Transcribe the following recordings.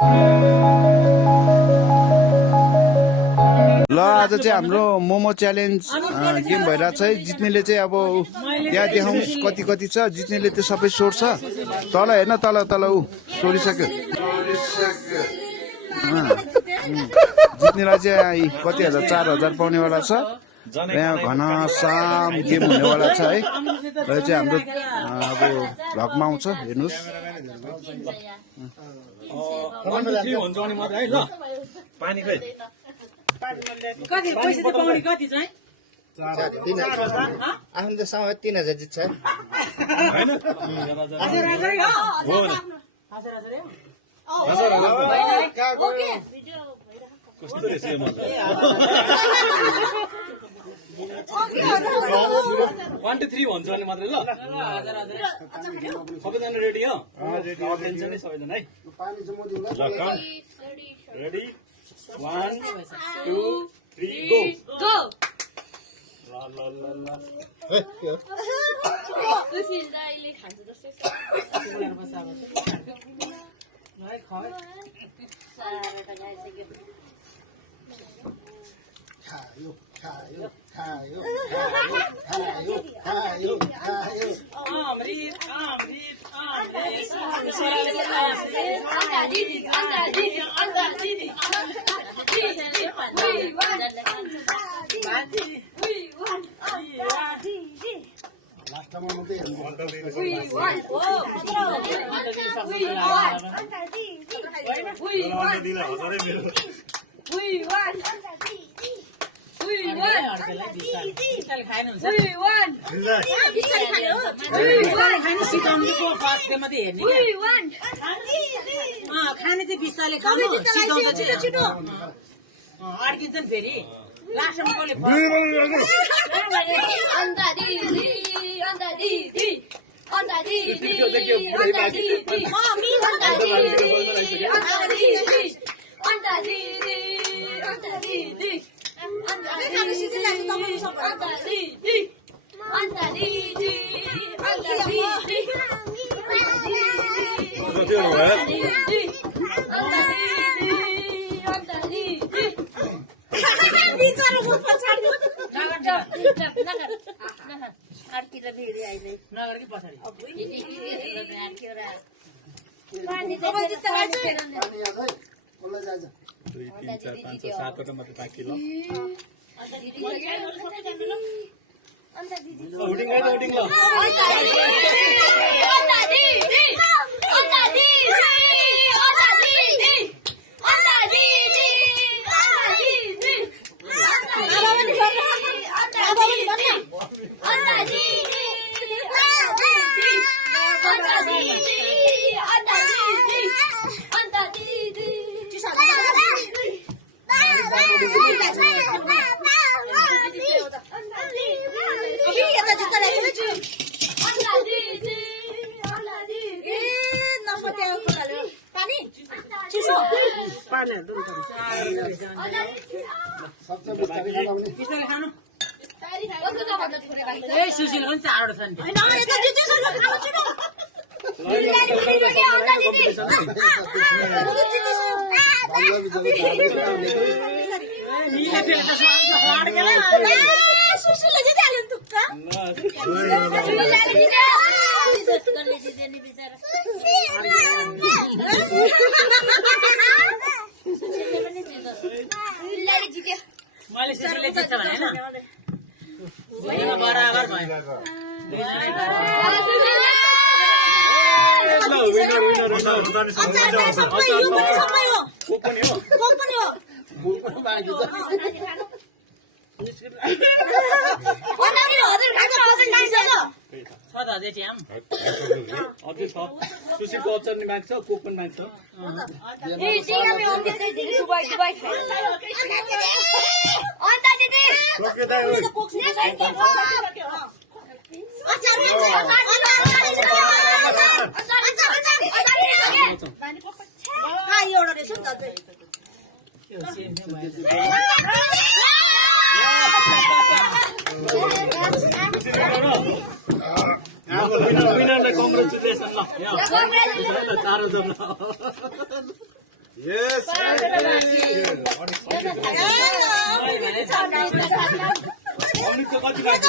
ल आज चाहिँ हाम्रो मोमो च्यालेन्ज गेम भइरहेछ है। जित्नेले चाहिँ अब यहाँ देखाउनुहोस् कति कति छ। जित्नेले त्यो सबै सोर्छ। तल हेर्न तल तल ऊ सोरिसक्यो। जित्नेलाई चाहिँ कति हजार 4,000 पाउनेवाला छ। यहाँ घनश्याम गेम हुनेवाला छ है। र चाहिँ हाम्रो अब भ्लगमा आउँछ हेर्नुहोस्। कति पैसा चाहिँ पाउने कति चाहिँ आफ्नो त समय 3,000 जित्छ कस्तो रहेछ यो मजा 1 2 3 भन्छ भने मात्रै ल सबैजना रेडी हो टेन्सन नै सबैजना है ल कम रेडी 1 2 3 गो गो ल ल ल ल सुशील दाइले खान्छ जस्तो खाने चाहिँ बिस्तारले अड्किन्छन् फेरि लास्टमा कसले सुशील पनि चाँडो छ मैले सुशीलले जित्छ भने बराबर भयो सुशीलको अचार नि माग्छ कोक पनि माग्छ विनरलाई कङ्ग्रेचुलेसन ल चारो जब Yes. अनि त कति लाग्यो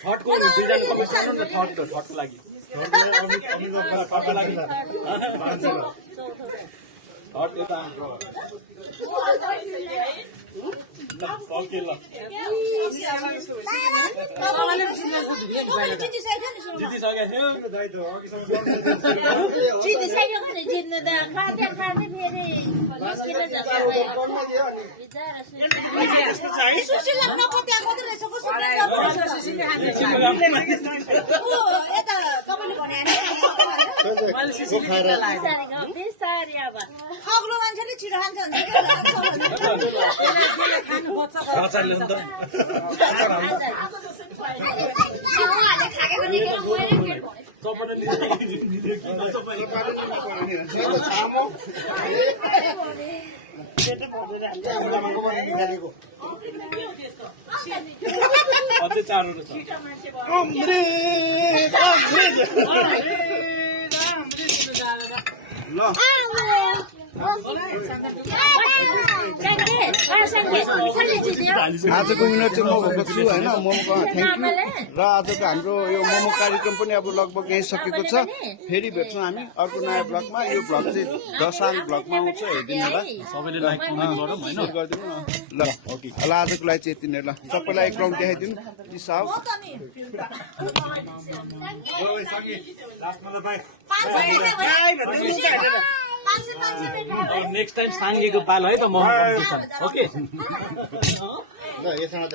थर्डको बिल्डर कमेन्ट गर्नु न थर्डको लागि थर्डको लागि थर्ड यता ल ओके ल जितिसकेको थियो जितिसक्यो भने जित्नु त खाँदै खाँदै फेरि निस्किन जस्तो भयो सुशीला नपत्याएको त रहेछ कस्तो यता तपाईँले भने बिस्तारै अब खग्लो मान्छेले छिटो खान्छ आचारले नि त अझै चारवटा छ ल आजको विनर चाहिँ म भएको छु होइन मोमोको थ्याङ्क यू र आजको हाम्रो यो मोमो कार्यक्रम पनि अब लगभग यहीँ सकेको छ फेरि भेट्छौँ हामी अर्को नयाँ ब्लगमा यो ब्लग चाहिँ दशाङ ब्लगमा आउँछ हेरिदिनु होला सबैले लाइक कमेन्ट गरौँ होइन गरिदिनु ल ओके ल आजको लागि चाहिँ यति नै ल सबैलाई एक राउन्ड देखाइदिनु पिस आउट नेक्स्ट टाइम साङ्गेको पालो है त मोमो कम्पिटिसन ओके ल यसमा